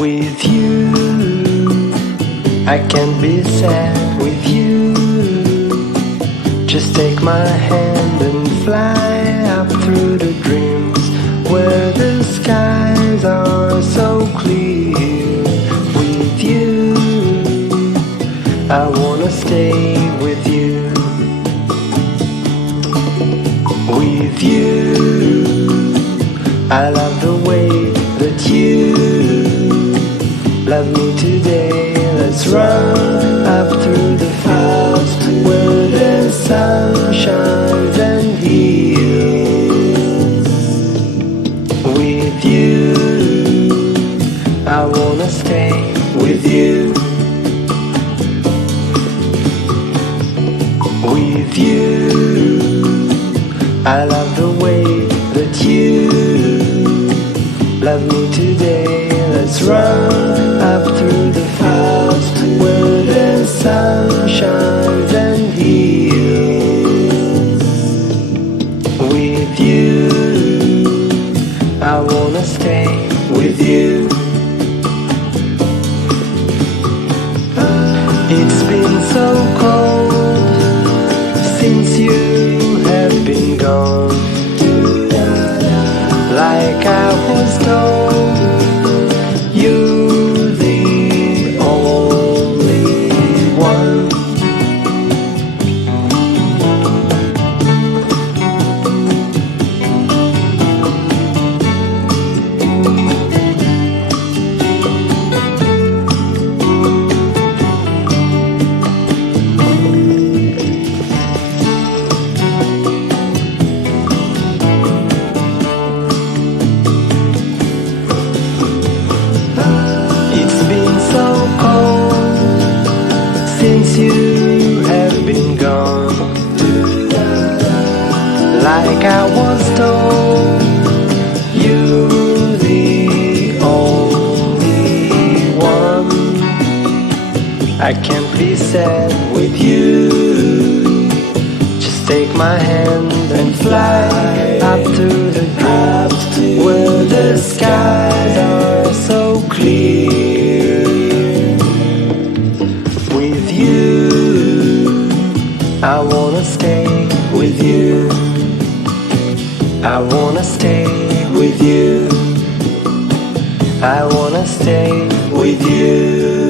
With you, I can't be sad with you. Just take my hand and fly up through the dreams where the skies are so clear. With you, I wanna stay with you. With you, I love the way that you love me today. Let's run up through the fields where the sun shines and heals. With you, I wanna stay with you. With you, I love the way that you love me today. Let's run up through the fields where the sun shines and heals. With you, I wanna stay with you. It's been so cold since you have been gone. Like I was told, you're the only one. It's been so cold since you have been gone. Like I was told, you're the only one. I can't be sad with you. Just take my hand and fly up to the dreams where the skies are so clear. With you, I wanna stay with you. I wanna stay with you. I wanna stay with you.